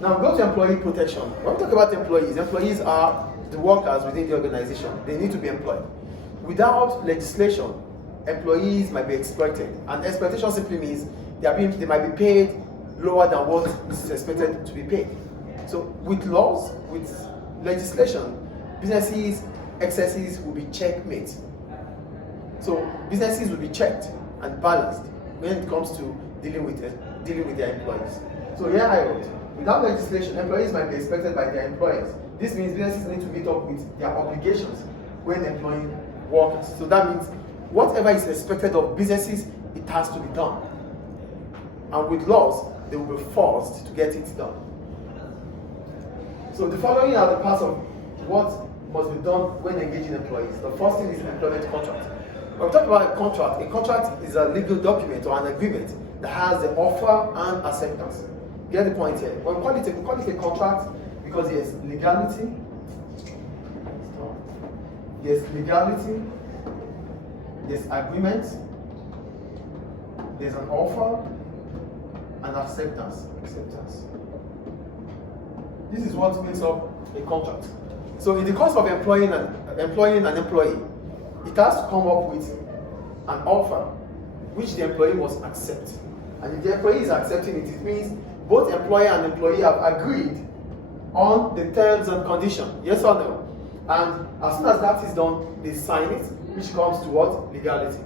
Now go to employee protection. When we talk about employees are the workers within the organization. They need to be employed. Without legislation, employees might be exploited. And exploitation simply means they might be paid lower than what is expected to be paid. So with laws, with legislation, businesses' excesses will be checkmate. So businesses will be checked and balanced when it comes to dealing with their employees. So here I wrote, without legislation, employees might be expected by their employers. This means businesses need to meet up with their obligations when employing workers. So that means whatever is expected of businesses, it has to be done. And with laws, they will be forced to get it done. So the following are the parts of what must be done when engaging employees. The first thing is an employment contract. When we talk about a contract is a legal document or an agreement that has the offer and acceptance. Get the point here. When we call it a contract because there's legality, there's agreement, there's an offer, and acceptance. This is what makes up a contract. So in the course of employing an employee, it has to come up with an offer which the employee must accept. And if the employee is accepting it, it means both employer and employee have agreed on the terms and conditions, yes or no? And as soon as that is done, they sign it, which comes to what? Legality.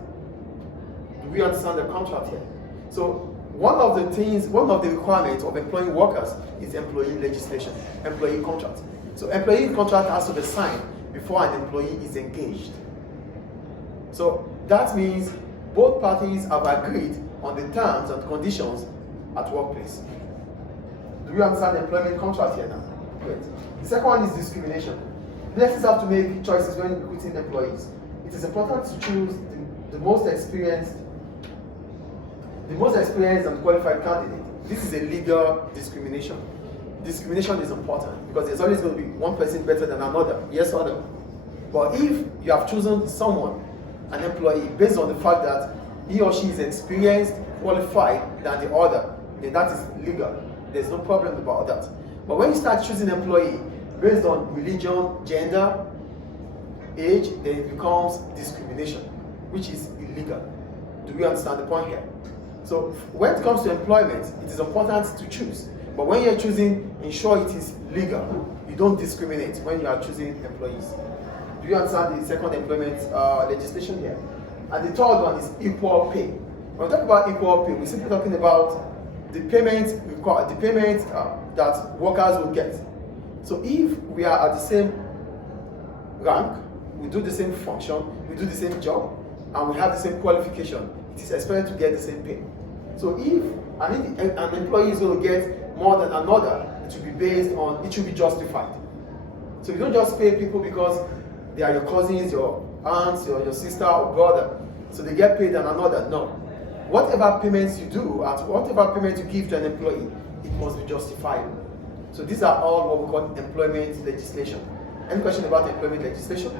Do we understand the contract here? So one of the requirements of employing workers is employee legislation, employee contract. So employee contract has to be signed before an employee is engaged. So that means both parties have agreed on the terms and conditions at workplace. Do you understand the employment contract here now? Great. The second one is discrimination. Businesses have to make choices when recruiting employees. It is important to choose the most experienced and qualified candidate. This is a legal discrimination. Discrimination is important because there's always going to be one person better than another, yes or no? But if you have chosen someone, an employee, based on the fact that he or she is experienced, qualified than the other, then that is legal. There's no problem about that. But when you start choosing an employee based on religion, gender, age, then it becomes discrimination, which is illegal. Do we understand the point here? So when it comes to employment, it is important to choose. But when you're choosing, ensure it is legal. You don't discriminate when you are choosing employees. Do you understand the second employment legislation here? And the third one is equal pay. When we talk about equal pay, we're simply talking about the payment that workers will get. So if we are at the same rank, we do the same function, we do the same job, and we have the same qualification, it is expected to get the same pay. So if an employee is going to get more than another, it should be justified. So you don't just pay people because they are your cousins, your aunts, your sister or brother, so they get paid than another. No. Whatever payments you do, and whatever payment you give to an employee, it must be justifiable. So these are all what we call employment legislation. Any question about employment legislation?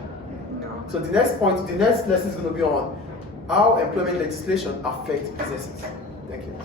No. So the next lesson is going to be on how employment legislation affects businesses. Thank you.